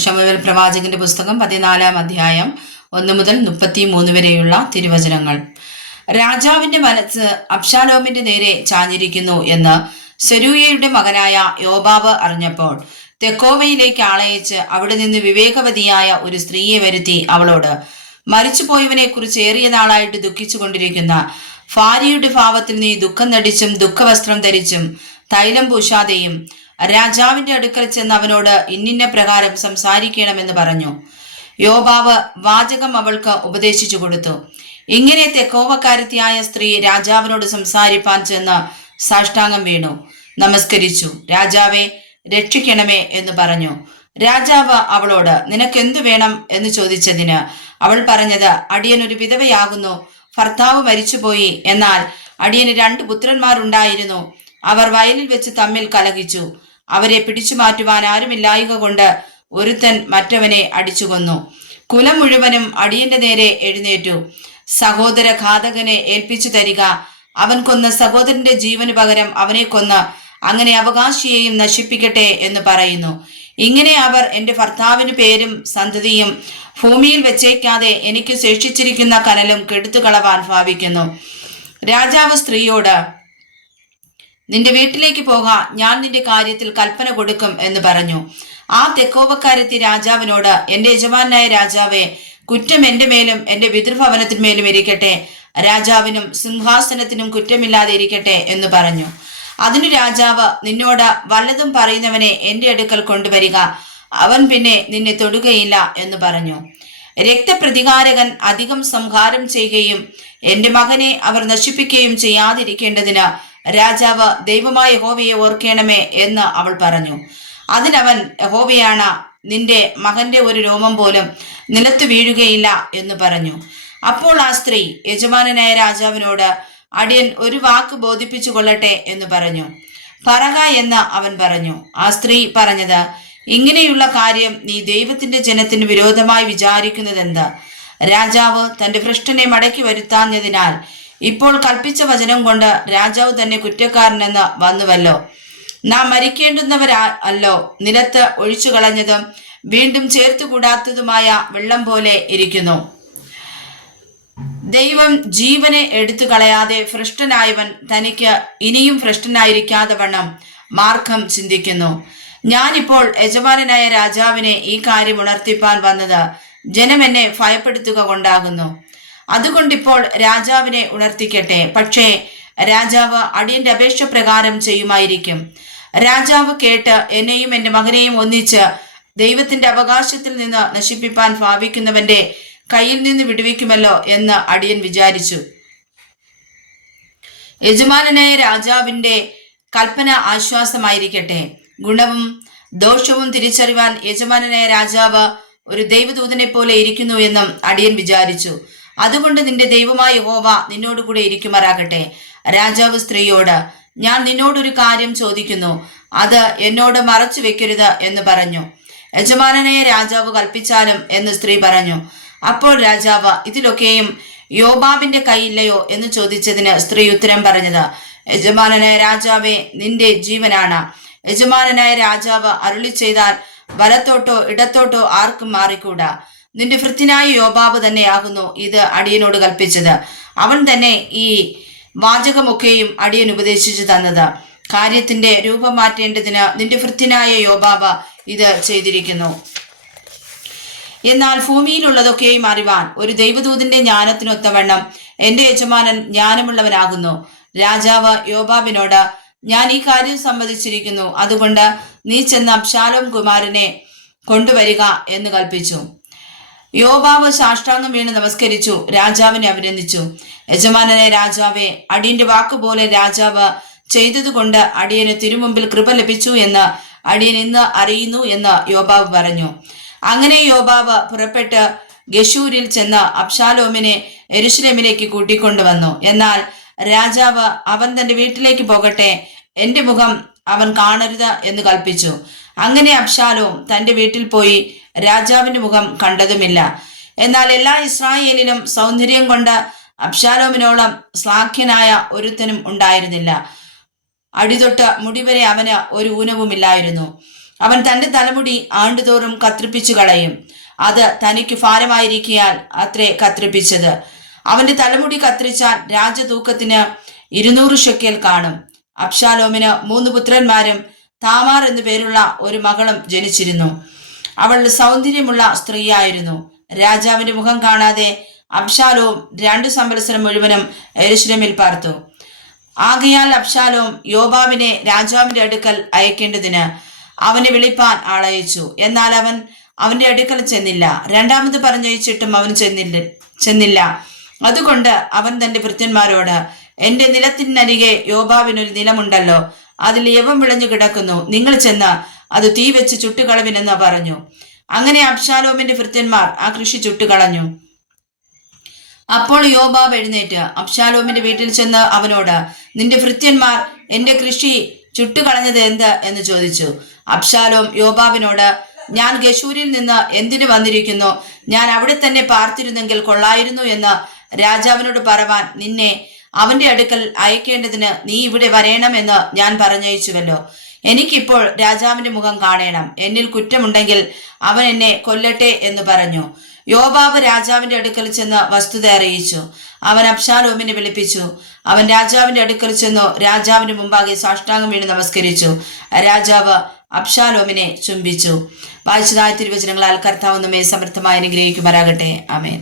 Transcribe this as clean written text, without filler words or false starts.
ശമൂവേൽ പ്രവാചകന്റെ പുസ്തകം 14-ാം അധ്യായം 1 മുതൽ 33 വരെയുള്ള തിരുവചനങ്ങൾ. രാജാവിന്റെ മനസ്സ് അബ്ശാലോമിന്റെ നേരെ ചാഞ്ഞിരിക്കുന്നു എന്ന് സെരൂയയുടെ മകനായ യോബാബ് അറിഞ്ഞപ്പോൾ തെക്കോവയിലേക്ക് ആളയച്ച് അവിടെ നിന്ന് വിവേകവതിയായ ഒരു സ്ത്രീയെ വരുത്തി അവളോട്, മരിച്ചുപോയവനെ കുറിച്ച് ഏറിയ നാളായിട്ട് ദുഃഖിച്ചു കൊണ്ടിരിക്കുന്ന ഭാര്യയുടെ ഭാവത്തിൽ നീ ദുഃഖം നടിച്ചും ദുഃഖവസ്ത്രം ധരിച്ചും തൈലം പൂശാതെയും രാജാവിന്റെ അടുക്കൽ ചെന്ന് അവനോട് ഇന്നിന്ന പ്രകാരം സംസാരിക്കണമെന്ന് പറഞ്ഞു. യോബാബ് വാചകം അവൾക്ക് ഉപദേശിച്ചു കൊടുത്തു. ഇങ്ങനെ തെക്കോവക്കാരത്തിയായ സ്ത്രീ രാജാവിനോട് സംസാരിപ്പാൻ ചെന്ന് സാഷ്ടാംഗം വീണു, നമസ്കരിച്ചു. രാജാവെ, രക്ഷിക്കണമേ എന്ന് പറഞ്ഞു. രാജാവ് അവളോട്, നിനക്കെന്തു വേണം എന്ന് ചോദിച്ചതിന് അവൾ പറഞ്ഞത്, അടിയൻ ഒരു വിധവയാകുന്നു, ഭർത്താവ് മരിച്ചുപോയി. എന്നാൽ അടിയന് 2 പുത്രന്മാരുണ്ടായിരുന്നു. അവർ വയലിൽ വെച്ച് തമ്മിൽ കലഹിച്ചു. അവരെ പിടിച്ചു മാറ്റുവാൻ ആരുമില്ലായക കൊണ്ട് ഒരുത്തൻ മറ്റവനെ അടിച്ചു കൊന്നു. കുലം മുഴുവനും അടിയന്റെ നേരെ എഴുന്നേറ്റു. സഹോദര ഘാതകനെ ഏൽപ്പിച്ചു തരിക, അവൻ കൊന്ന സഹോദരന്റെ ജീവന് പകരം അവനെ കൊന്ന് അങ്ങനെ അവകാശിയെയും നശിപ്പിക്കട്ടെ എന്ന് പറയുന്നു. ഇങ്ങനെ അവർ എന്റെ ഭർത്താവിന് പേരും സന്തതിയും ഭൂമിയിൽ വെച്ചേക്കാതെ എനിക്ക് ശേഷിച്ചിരിക്കുന്ന കനലും കെടുത്തുകളവാൻ ഭാവിക്കുന്നു. രാജാവ് സ്ത്രീയോട്, നിന്റെ വീട്ടിലേക്ക് പോക, ഞാൻ നിന്റെ കാര്യത്തിൽ കൽപ്പന കൊടുക്കും എന്ന് പറഞ്ഞു. ആ തെക്കോവക്കാരത്തി രാജാവിനോട്, എന്റെ യജമാനായ രാജാവേ, കുറ്റം എന്റെ മേലും എന്റെ പിതൃഭവനത്തിന്മേലും ഇരിക്കട്ടെ, രാജാവിനും സിംഹാസനത്തിനും കുറ്റമില്ലാതെ ഇരിക്കട്ടെ എന്ന് പറഞ്ഞു. അതിനു രാജാവ്, നിന്നോട് വല്ലതും പറയുന്നവനെ എന്റെ അടുക്കൽ കൊണ്ടുവരിക, അവൻ പിന്നെ നിന്നെ തൊടുകയില്ല എന്ന് പറഞ്ഞു. രക്തപ്രതികാരകൻ അധികം സംഹാരം ചെയ്യുകയും എന്റെ മകനെ അവർ നശിപ്പിക്കുകയും ചെയ്യാതിരിക്കേണ്ടതിന് രാജാവ് ദൈവമായ യഹോവയെ ഓർക്കണമേ എന്ന് അവൾ പറഞ്ഞു. അതിനവൻ, യഹോവയാണ്, നിന്റെ മകന്റെ ഒരു രോമം പോലും നിലത്ത് വീഴുകയില്ല എന്ന് പറഞ്ഞു. അപ്പോൾ ആ സ്ത്രീ യജമാനനായ രാജാവിനോട്, അടിയൻ ഒരു വാക്ക് ബോധിപ്പിച്ചു കൊള്ളട്ടെ എന്ന് പറഞ്ഞു. പറക എന്ന് അവൻ പറഞ്ഞു. ആ സ്ത്രീ പറഞ്ഞത്, ഇങ്ങനെയുള്ള കാര്യം നീ ദൈവത്തിന്റെ ജനത്തിന് വിരോധമായി വിചാരിക്കുന്നതെന്ത്? രാജാവ് തന്റെ ഭ്രഷ്ടനെ മടക്കി വരുത്താഞ്ഞതിനാൽ ഇപ്പോൾ കൽപ്പിച്ച വചനം കൊണ്ട് രാജാവ് തന്നെ കുറ്റക്കാരനെന്ന് വന്നുവല്ലോ. നാം മരിക്കേണ്ടുന്നവരാ അല്ലോ നിലത്ത് ഒഴിച്ചു കളഞ്ഞതും വീണ്ടും ചേർത്തു കൂടാത്തതുമായ വെള്ളം പോലെ ഇരിക്കുന്നു. ദൈവം ജീവനെ എടുത്തു കളയാതെ ഭ്രഷ്ടനായവൻ തനിക്ക് ഇനിയും ഭ്രഷ്ടനായിരിക്കാതെ വണ്ണം മാർഗം ചിന്തിക്കുന്നു. ഞാനിപ്പോൾ യജമാനനായ രാജാവിനെ ഈ കാര്യം ഉണർത്തിപ്പാൻ വന്നത് ജനം എന്നെ ഭയപ്പെടുത്തുക കൊണ്ടാകുന്നു. അതുകൊണ്ടിപ്പോൾ രാജാവിനെ ഉണർത്തിക്കട്ടെ. പക്ഷേ രാജാവ് അടിയന്റെ അപേക്ഷ പ്രകാരം ചെയ്യുമായിരിക്കും. രാജാവ് കേട്ട് എന്നെയും എന്റെ മകനെയും ഒന്നിച്ച് ദൈവത്തിന്റെ അവകാശത്തിൽ നിന്ന് നശിപ്പിപ്പാൻ ഭാവിക്കുന്നവന്റെ കയ്യിൽ നിന്ന് വിടുവിക്കുമല്ലോ എന്ന് അടിയൻ വിചാരിച്ചു. യജമാനനായ രാജാവിന്റെ കൽപ്പന ആശ്വാസമായിരിക്കട്ടെ. ഗുണവും ദോഷവും തിരിച്ചറിവാൻ യജമാനനായ രാജാവ് ഒരു ദൈവദൂതനെ പോലെ ഇരിക്കുന്നു എന്നും അടിയൻ വിചാരിച്ചു. അതുകൊണ്ട് നിന്റെ ദൈവമായ യഹോവ നിന്നോടുകൂടെ ഇരിക്കുമാറാകട്ടെ. രാജാവ് സ്ത്രീയോട്, ഞാൻ നിന്നോടൊരു കാര്യം ചോദിക്കുന്നു, അത് എന്നോട് മറച്ചു വെക്കരുത് എന്ന് പറഞ്ഞു. യജമാനനായ രാജാവ് കൽപ്പിച്ചാലും എന്ന് സ്ത്രീ പറഞ്ഞു. അപ്പോൾ രാജാവ്, ഇതിലൊക്കെയും യോബാബിന്റെ കൈയില്ലയോ എന്ന് ചോദിച്ചതിന് സ്ത്രീ ഉത്തരം പറഞ്ഞത്, യജമാനനായ രാജാവേ, നിന്റെ ജീവനാണ്. യജമാനനായ രാജാവ് അരുളി ചെയ്താൽ വലത്തോട്ടോ ഇടത്തോട്ടോ ആർക്കും മാറിക്കൂടാ. നിന്റെ ഭൃത്യനായ യോബാബ് തന്നെയാകുന്നു ഇത് അടിയനോട് കൽപ്പിച്ചത്. അവൻ തന്നെ ഈ വാചകമൊക്കെയും അടിയൻ ഉപദേശിച്ചു തന്നത്. കാര്യത്തിന്റെ രൂപം മാറ്റേണ്ടതിന് നിന്റെ ഭൃത്യനായ യോബാബ് ഇത് ചെയ്തിരിക്കുന്നു. എന്നാൽ ഭൂമിയിലുള്ളതൊക്കെയും അറിവാൻ ഒരു ദൈവദൂതന്റെ ജ്ഞാനത്തിനൊത്തവണ്ണം എന്റെ യജമാനൻ ജ്ഞാനമുള്ളവനാകുന്നു. രാജാവ് യോബാബിനോട്, ഞാൻ ഈ കാര്യം സമ്മതിച്ചിരിക്കുന്നു, അതുകൊണ്ട് നീ ചെന്ന് അബ്ശാലോം കുമാരനെ കൊണ്ടുവരിക എന്ന് കൽപ്പിച്ചു. യോബാബ് സാഷ്ടാംഗം വീണ് നമസ്കരിച്ചു, രാജാവിനെ അഭിനന്ദിച്ചു. യജമാനനെ രാജാവേ, അടിയന്റെ വാക്കുപോലെ രാജാവ് ചെയ്തതുകൊണ്ട് അടിയന് തിരുമുമ്പിൽ കൃപ ലഭിച്ചു എന്ന് അടിയൻ ഇന്ന് അറിയുന്നു എന്ന് യോബാബ് പറഞ്ഞു. അങ്ങനെ യോബാബ് പുറപ്പെട്ട് ഗശൂരിൽ ചെന്ന് അബ്ശാലോമിനെ യെരൂശലേമിലേക്ക് കൂട്ടിക്കൊണ്ടുവന്നു. എന്നാൽ രാജാവ്, അവൻ തന്റെ വീട്ടിലേക്ക് പോകട്ടെ, എന്റെ മുഖം അവൻ കാണരുത് എന്ന് കൽപ്പിച്ചു. അങ്ങനെ അബ്ശാലോം തന്റെ വീട്ടിൽ പോയി രാജാവിന്റെ മുഖം കണ്ടതുമില്ല. എന്നാൽ എല്ലാ ഇസ്രായേലിലും സൗന്ദര്യം കൊണ്ട് അബ്ശാലോമിനോളം ശ്ലാഘ്യനായ ഒരുത്തനും ഉണ്ടായിരുന്നില്ല. അടിതൊട്ട് മുടിവരെ അവന് ഒരു ഊനവുമില്ലായിരുന്നു. അവൻ തന്റെ തലമുടി ആണ്ടുതോറും കത്രിപ്പിച്ചു കളയും. അത് തനിക്ക് ഭാരമായിരിക്കാൻ അത്രേ കത്രിപ്പിച്ചത്. അവന്റെ തലമുടി കത്രിച്ചാൽ രാജതൂക്കത്തിന് 200 ഷെക്കേൽ കാണും. അബ്ശാലോമിന് 3 പുത്രന്മാരും താമാർ എന്നു പേരുള്ള ഒരു മകളും ജനിച്ചിരുന്നു. അവൾ സൗന്ദര്യമുള്ള സ്ത്രീയായിരുന്നു. രാജാവിന്റെ മുഖം കാണാതെ അബ്ശാലോം 2 സംവത്സരം മുഴുവനും യെരൂശലേമിൽ പാർത്തു. ആകയാൽ അബ്ശാലോം യോവാബിനെ രാജാവിന്റെ അടുക്കൽ അയക്കേണ്ടതിന് അവനെ വിളിപ്പാൻ ആളയച്ചു. എന്നാൽ അവൻ അവന്റെ അടുക്കൽ ചെന്നില്ല. രണ്ടാമത് പറഞ്ഞയച്ചിട്ടും അവൻ ചെന്നില്ല. അതുകൊണ്ട് അവൻ തന്റെ ഭൃത്യന്മാരോട്, എന്റെ നിലത്തിനരികെ യോവാബിനൊരു നിലമുണ്ടല്ലോ, അതിൽ യവം വിളഞ്ഞു കിടക്കുന്നു, നിങ്ങൾ ചെന്ന് അത് തീ വെച്ച് ചുട്ടുകളവിനെന്ന് പറഞ്ഞു. അങ്ങനെ അബ്ശാലോമിന്റെ ഭൃത്യന്മാർ ആ കൃഷി ചുട്ടുകളഞ്ഞു. അപ്പോൾ യോവാബ് എഴുന്നേറ്റ് അബ്ശാലോമിന്റെ വീട്ടിൽ ചെന്ന് അവനോട്, നിന്റെ ഭൃത്യന്മാർ എന്റെ കൃഷി ചുട്ടുകളഞ്ഞത് എന്ത് എന്ന് ചോദിച്ചു. അബ്ശാലോം യോവാബിനോട്, ഞാൻ ഗശൂരിൽ നിന്ന് എന്തിനു വന്നിരിക്കുന്നു? ഞാൻ അവിടെ തന്നെ പാർത്തിരുന്നെങ്കിൽ കൊള്ളായിരുന്നു എന്ന് രാജാവിനോട് പറവാൻ നിന്നെ അവന്റെ അടുക്കൽ അയക്കേണ്ടതിന് നീ ഇവിടെ വരേണമെന്ന് ഞാൻ പറഞ്ഞയച്ചുവല്ലോ. എനിക്കിപ്പോൾ രാജാവിന്റെ മുഖം കാണണം. എന്നിൽ കുറ്റമുണ്ടെങ്കിൽ അവൻ എന്നെ കൊല്ലട്ടെ എന്ന് പറഞ്ഞു. യോവാബ് രാജാവിന്റെ അടുക്കൽ ചെന്ന് വസ്തുത അറിയിച്ചു. അവൻ അബ്ശാലോമിനെ വിളിപ്പിച്ചു. അവൻ രാജാവിന്റെ അടുക്കൽ ചെന്നു രാജാവിന്റെ മുമ്പാകെ സാഷ്ടാംഗം വീണ് നമസ്കരിച്ചു. രാജാവ് അബ്ശാലോമിനെ ചുംബിച്ചു. വായിച്ചതായ തിരുവചനങ്ങളാൽ കർത്താവ് നമ്മെ സമൃദ്ധമായി അനുഗ്രഹിക്കുമാറാകട്ടെ. ആമേൻ.